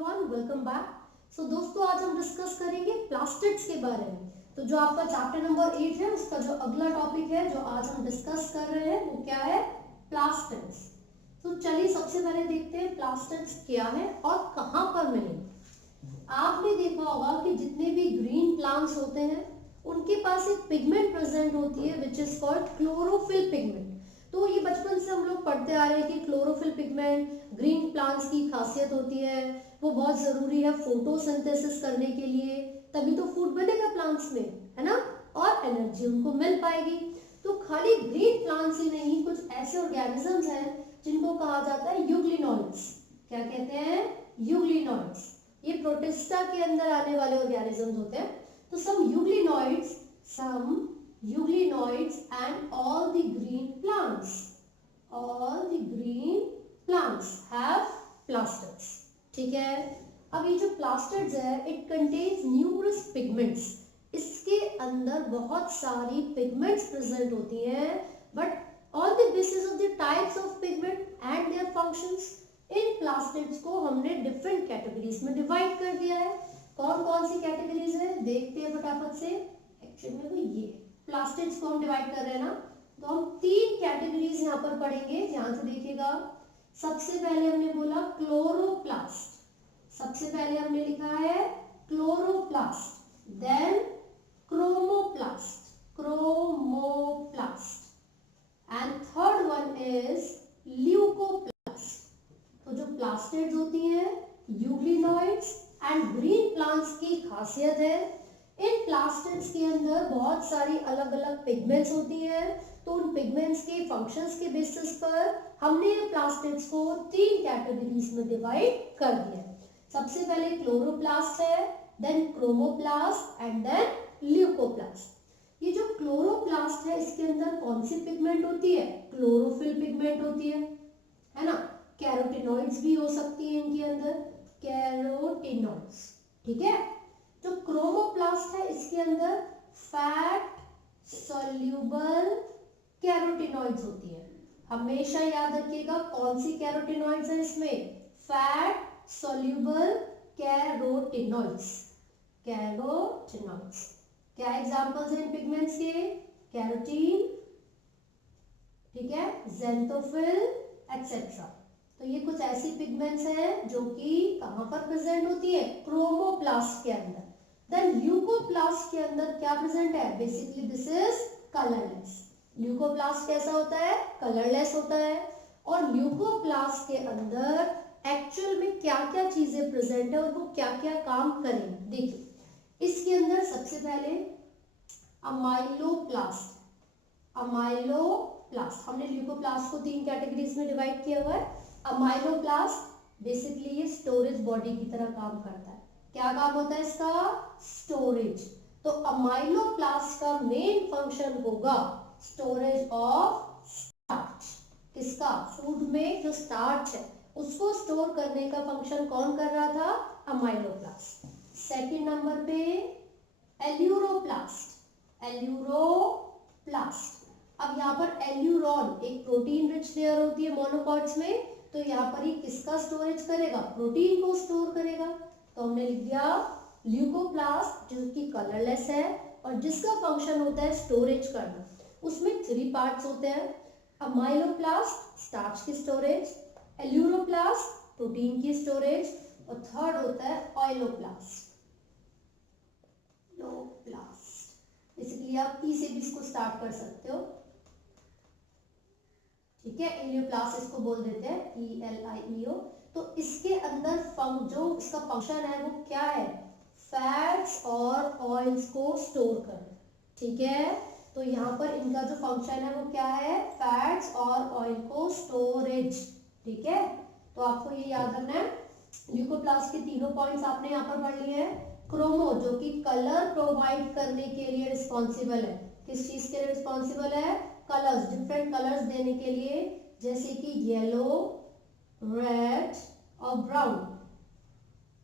Everyone, welcome back. सो दोस्तों, आज हम डिस्कस करेंगे प्लास्टिड्स के बारे में। तो जो आपका चैप्टर नंबर 8 है, उसका जो अगला टॉपिक है जो आज हम डिस्कस कर रहे हैं वो क्या है? प्लास्टिड्स। तो चलिए सबसे पहले देखते हैं प्लास्टिड्स क्या है और कहाँ पर मिलेंगे। आपने देखा होगा कि जितने भी ग्रीन प्लांट्स होते हैं उनके पास एक पिगमेंट प्रेजेंट होती है which is called chlorophyll pigment. तो ये बचपन से हम लोग पढ़ते आ रहे हैं कि क्लोरोफिल पिगमेंट ग्रीन प्लांट्स की खासियत होती है, वो बहुत जरूरी है फोटोसिंथेसिस करने के लिए, तभी तो फूड बनेगा प्लांट्स में, है ना, और एनर्जी उनको मिल पाएगी। तो खाली ग्रीन प्लांट्स ही नहीं, कुछ ऐसे ऑर्गेनिजम्स हैं जिनको कहा जाता है यूग्लिनॉइड्स। क्या कहते हैं? यूग्लिनॉइड्स। ये प्रोटिस्टा के अंदर आने वाले ऑर्गेनिजम्स होते हैं। तो some euglenoids and all the green plants have plastids। ठीक है। अब ये जो plastids है, it contains numerous pigments। इसके अंदर बहुत सारी pigments present होती हैं, but on the basis of the types of pigment and their functions, in plastids को हमने different categories में divide कर दिया है। कौन कौन सी कैटेगरीज है देखते हैं फटाफट से। एक्चुअली में तो ये प्लास्टिड्स को हम डिवाइड कर रहे हैं ना, तो हम 3 कैटेगरीज यहाँ पर पढ़ेंगे। ध्यान से देखिएगा। सबसे पहले हमने बोला क्लोरोप्लास्ट, सबसे पहले हमने लिखा है chloroplast, then chromoplast, and third one is leucoplast. तो जो प्लास्टिड्स होती हैं, यूग्लिनॉइड्स एंड ग्रीन प्लांट्स की खासियत है, इन प्लास्टिड्स के अंदर बहुत सारी अलग अलग पिगमेंट्स होती हैं। तो उन पिगमेंट्स के फंक्शंस के बेसिस पर हमने प्लास्टिड्स को 3 कैटेगरीज में डिवाइड कर दिया। सबसे पहले क्लोरोप्लास्ट है, then chromoplast and then leucoplast. ये जो क्लोरोप्लास्ट है, इसके अंदर कौन सी पिगमेंट होती है? क्लोरोफिल पिगमेंट होती है ना। कैरोटिनॉइड्स भी हो सकती है इनके अंदर, कैरोटिनॉइड्स। ठीक है। जो क्रोमोप्लास्ट है, इसके अंदर फैट सॉल्यूबल कैरोटिनॉइड्स होती है। हमेशा याद रखिएगा कौन सी कैरोटिनॉइड्स है इसमें? Fat soluble carotenoids. क्या एग्जांपल्स हैं इन पिगमेंट्स के? कैरोटीन, ठीक है, ज़ेंथोफिल एक्सेट्रा। तो ये कुछ ऐसी पिगमेंट्स हैं जो कि कहां पर प्रेजेंट होती है? क्रोमोप्लास्ट के अंदर। देन ल्यूकोप्लास्ट के अंदर क्या प्रेजेंट है? Basically this is colourless. Leucoplast कैसा होता है? कलरलेस होता है। और ल्यूकोप्लास्ट के अंदर एक्चुअल में क्या क्या चीजें प्रेजेंट है और वो क्या क्या काम करेंगे, देखिए। इसके अंदर सबसे पहले अमाइलोप्लास्ट। हमने ल्यूकोप्लास्ट को 3 कैटेगरीज में डिवाइड किया हुआ है। अमाइलोप्लास्ट बेसिकली ये स्टोरेज बॉडी की तरह काम करता है। क्या काम होता है इसका? स्टोरेज। तो अमाइलोप्लास्ट का मेन फंक्शन होगा स्टोरेज ऑफ स्टार्च। किसका? फूड में जो स्टार्च है उसको स्टोर करने का फंक्शन कौन कर रहा था? अमाइलोप्लास्ट। सेकंड नंबर पे एल्यूरोप्लास्ट। अब यहाँ पर एल्यूरॉन एक प्रोटीन रिच लेयर होती है मोनोकॉट्स में, तो यहाँ पर ही किसका स्टोरेज करेगा? प्रोटीन को स्टोर करेगा। तो हमने लिख दिया ल्यूकोप्लास्ट जो कि कलरलेस है और जिसका फंक्शन होता है स्टोरेज करना। उसमें 3 पार्ट्स होते हैं। अमाइलोप्लास्ट स्टार्च की स्टोरेज, एल्यूरोप्लास्ट प्रोटीन की स्टोरेज, और थर्ड होता है ऑयलोप्लास्ट। बेसिकली आप ई से भी इसको स्टार्ट कर सकते हो, ठीक है। इलियोप्लास्ट इसको बोल देते हैं, ELIEO। तो इसके अंदर जो इसका फंक्शन है वो क्या है? फैट्स और ऑयल्स को स्टोर करना, ठीक है। तो यहाँ पर इनका जो फंक्शन है वो क्या है? फैट्स और ऑयल को स्टोरेज, ठीक है। तो आपको ये याद रखना है। ल्यूकोप्लास्ट के तीनों पॉइंट्स आपने यहाँ पर पढ़ लिए हैं। क्रोमो जो कि कलर प्रोवाइड करने के लिए रिस्पॉन्सिबल है। किस चीज के लिए रिस्पॉन्सिबल है? कलर्स, डिफरेंट कलर्स देने के लिए, जैसे कि येलो, रेड और ब्राउन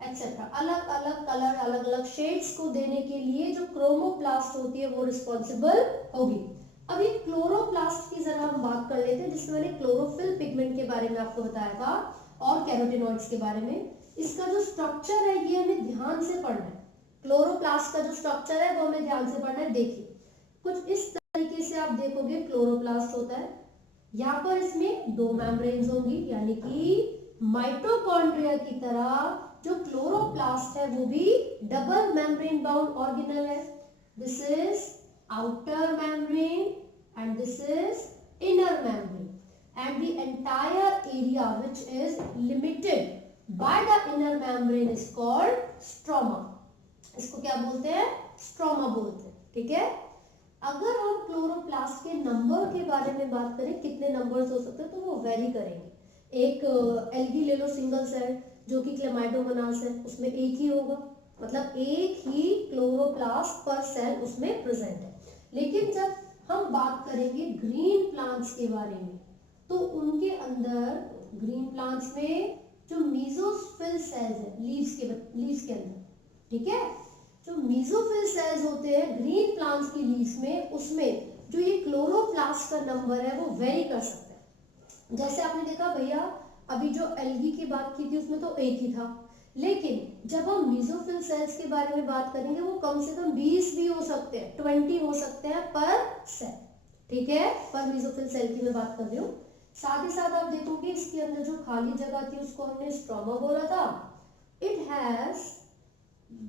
एक्सेट्रा। अलग अलग कलर, अलग अलग शेड्स को देने के लिए जो क्रोमोप्लास्ट होती है वो रिस्पॉन्सिबल होगी। अब ये क्लोरोप्लास्ट की जरा हम बात कर लेते हैं, जिसमें मैंने क्लोरोफिल पिगमेंट के बारे में आपको बताया था और कैरोटिनॉइड्स के बारे में। इसका जो स्ट्रक्चर है ये हमें ध्यान से पढ़ना है। क्लोरोप्लास्ट का जो स्ट्रक्चर है वो हमें ध्यान से पढ़ना है। देखिए कुछ इस तरीके से आप देखोगे क्लोरोप्लास्ट होता है। यहाँ पर इसमें दो मेम्ब्रेन्स होंगी, यानी कि माइटोकॉन्ड्रिया की तरह जो क्लोरोप्लास्ट है वो भी डबल मेम्ब्रेन बाउंड ऑर्गेनल है। This is outer membrane and this is inner membrane, and the entire area which is limited by the inner membrane is called stroma. इसको क्या बोलते हैं? स्ट्रोमा बोलते हैं। ठीक है, अगर हम क्लोरोप्लास्ट के नंबर के बारे में बात करें, कितने नंबर्स हो सकते हैं, तो वो वेरी करेंगे। एक एल्गी ले लो सिंगल सेल जो कि क्लेमाइडोमोनास है, उसमें एक ही होगा, मतलब एक ही क्लोरोप्लास्ट पर सेल उसमें प्रेजेंट है। लेकिन जब हम बात करेंगे ग्रीन प्लांट्स के बारे में, तो उनके अंदर ग्रीन प्लांट्स में जो मेसोफिल सेल्स है लीव्स के अंदर, ठीक है, जो मेसोफिल सेल्स होते हैं ग्रीन प्लांट्स की लीव्स में, उसमें जो ये क्लोरोप्लास्ट का नंबर है वो वेरी कर सकता है। जैसे आपने देखा भैया अभी जो एल्गी की बात की थी उसमें तो एक ही था, लेकिन जब हम मेसोफिल सेल्स के बारे में बात करेंगे वो कम से कम 20 भी हो सकते हैं, 20 हो सकते हैं पर सेल। ठीक है, पर मेसोफिल सेल की मैं बात कर रही हूँ। साथ ही साथ आप देखोगे इसके अंदर जो खाली जगह थी उसको हमने स्ट्रोमा बोला था। इट हैज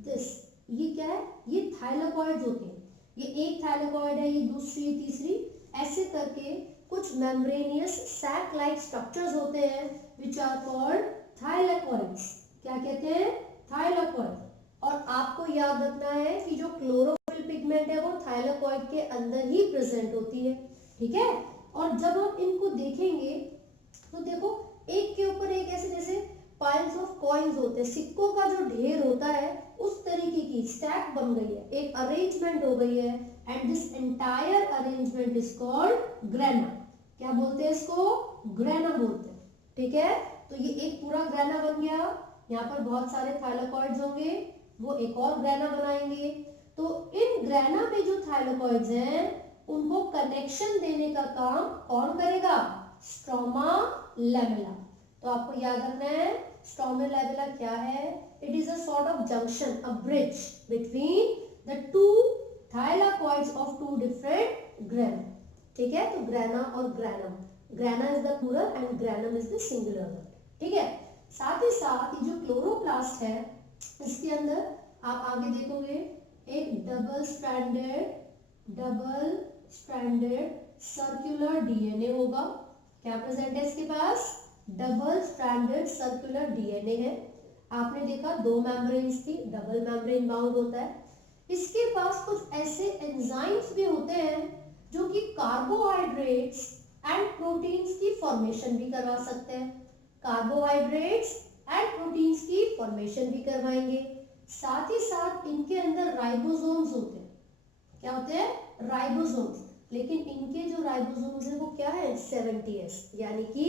दिस, ये क्या है, ये थाइलाकॉइड्स होते हैं। ये एक थाइलाकॉइड है, ये दूसरी, तीसरी, ऐसे करके कुछ मेम्ब्रेनियस सैक लाइक स्ट्रक्चर्स होते हैं विच आर कॉल्ड थाइलाकॉइड्स। क्या कहते हैं? थाइलाकॉइड। और आपको याद रखना है कि जो क्लोरोफिल पिगमेंट है वो थाइलाकॉइड के अंदर ही प्रेजेंट होती है। ठीक है, और जब हम इनको देखेंगे तो देखो एक के ऊपर एक ऐसे जैसे पाइल्स ऑफ कॉइन्स होते हैं, सिक्कों का जो ढेर होता है उस तरीके की स्टैक बन गई है, एक अरेंजमेंट हो गई है, and this entire arrangement is called grana. क्या बोलते हैं इसको? ग्रेना बोलते हैं। ठीक है, तो ये एक पूरा ग्रेना बन गया, यहाँ पर बहुत सारे थाइलाकॉइड्स होंगे, वो एक और ग्रेना बनाएंगे। तो इन ग्रेना में जो थाइलाकॉइड्स हैं उनको कनेक्शन देने का काम कौन करेगा? Stroma lamella. तो आपको याद रखना है स्ट्रोमा लेमेला क्या है? It is a sort of junction, a bridge between the two thylakoids of two different grana. ठीक है, तो ग्रेना और granum, grana is the plural and granum is the singular word. ठीक है, साथ ही साथ ये जो क्लोरोप्लास्ट है इसके अंदर आप आगे देखोगे एक डबल स्ट्रैंडेड सर्कुलर डीएनए होगा। क्या प्रेजेंट है इसके पास? डबल स्ट्रैंडेड सर्कुलर डीएनए है। आपने देखा दो मेम्ब्रेन्स थी, डबल मेम्ब्रेन बाउंड होता है। इसके पास कुछ ऐसे एंजाइम्स भी होते हैं जो कि कार्बोहाइड्रेट्स एंड प्रोटीन्स की फॉर्मेशन भी करवा सकते हैं। कार्बोहाइड्रेट्स एंड प्रोटीन्स की फॉर्मेशन भी करवाएंगे। साथ ही साथ इनके अंदर राइबोसोम्स होते हैं। क्या होते हैं? राइबोसोम्स। लेकिन इनके जो राइबोसोम्स है वो क्या है? 70s, यानी कि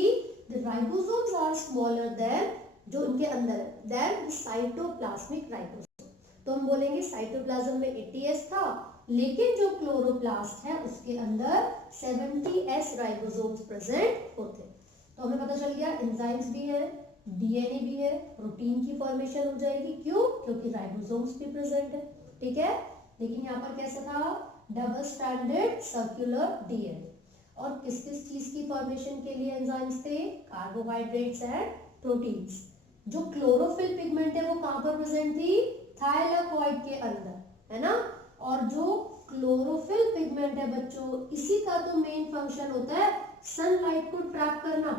the ribosomes are smaller than, जो इनके अंदर है, देन साइटोप्लाज्मिक राइबोसोम। तो हम बोलेंगे साइटोप्लाज्म में 80s था, लेकिन जो क्लोरोप्लास्ट है उसके अंदर 70s राइबोसोम्स प्रेजेंट होते हैं। तो हमें पता चल गया एंजाइम्स भी है, डीएनए भी है, प्रोटीन की फॉर्मेशन हो जाएगी। क्यों? क्योंकि राइबोसोम्स भी प्रेजेंट है। ठीक है, लेकिन यहाँ पर कैसा था? Double stranded circular DNA. और किस किस चीज की फॉर्मेशन के लिए एंजाइम्स थे? Carbohydrates and proteins. जो क्लोरोफिल पिगमेंट है वो कहाँ पर प्रेजेंट थी? थाइलाकॉइड के अंदर, है ना। और जो क्लोरोफिल पिगमेंट है बच्चों, इसी का तो मेन फंक्शन होता है सनलाइट को ट्रैप करना।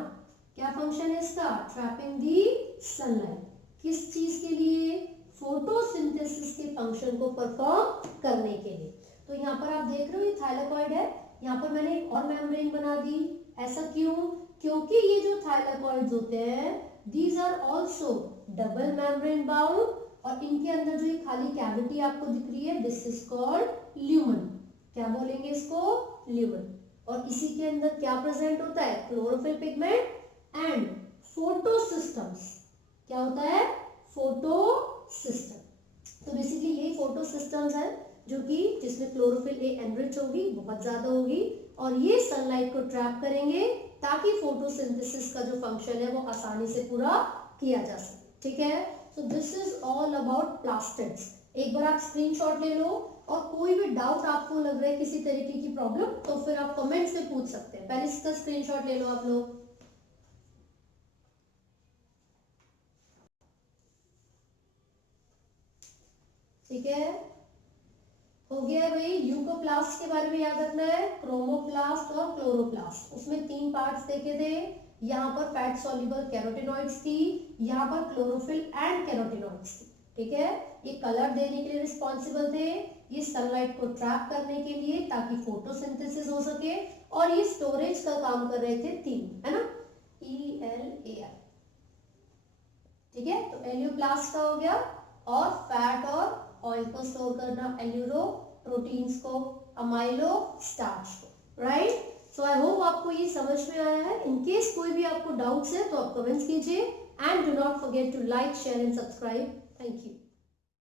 क्या फंक्शन है इसका? ट्रैपिंग दी सनलाइट। किस चीज के लिए? फोटोसिंथेसिस के फंक्शन को परफॉर्म करने के लिए। तो यहाँ पर आप देख रहे हो ये थाइलाकॉइड है, यहाँ पर मैंने एक और मेम्ब्रेन बना दी। ऐसा क्यों? क्योंकि ये जो थाइलाकॉइड्स होते हैं these are also double membrane bound, और इनके अंदर जो ये खाली कैविटी आपको दिख रही है दिस इज कॉल्ड ल्यूमन। क्या बोलेंगे इसको? ल्यूमन। और इसी के अंदर क्या प्रेजेंट होता है? Chlorophyll pigment and photosystems. क्या होता है? फोटोसिस्टम। तो बेसिकली यही फोटोसिस्टम्स है जो कि जिसमें क्लोरोफिल ए एनरिच होगी, बहुत ज्यादा होगी, और ये सनलाइट को ट्रैप करेंगे ताकि फोटोसिंथेसिस का जो फंक्शन है वो आसानी से पूरा किया जा सके। ठीक है, so this is all about plastids. एक बार आप स्क्रीनशॉट ले लो, और कोई भी डाउट आपको लग रहा है किसी तरीके की प्रॉब्लम, तो फिर आप कमेंट्स में पूछ सकते हैं। पहले इसका स्क्रीनशॉट ले लो आप लोग। ठीक है, हो गया है भाई। ल्यूकोप्लास्ट के बारे में याद रखना है, क्रोमोप्लास्ट और क्लोरोप्लास्ट। उसमें 3 पार्ट्स देखे थे। यहाँ पर फैट सॉल्युबल कैरोटिनॉइड्स थी, यहाँ पर क्लोरोफिल एंड कैरोटिनॉइड्स थी। ठीक है, ये कलर देने के लिए रिस्पॉन्सिबल थे, ये सनलाइट को ट्रैप करने के लिए ताकि फोटोसिंथेसिस हो सके, और ये स्टोरेज का काम कर रहे थे 3, है ना, ELAI। ठीक है, तो एल्यूप्लास्ट का हो गया, और फैट और ऑयल को स्टोर करना एल्यूरो, प्रोटीन्स को अमाइलो, स्टार्च को, राइट। सो आई होप आपको ये समझ में आया है। इन केस कोई भी आपको डाउट्स है तो आप कमेंट्स कीजिए, and do not forget to like, share and subscribe. Thank you.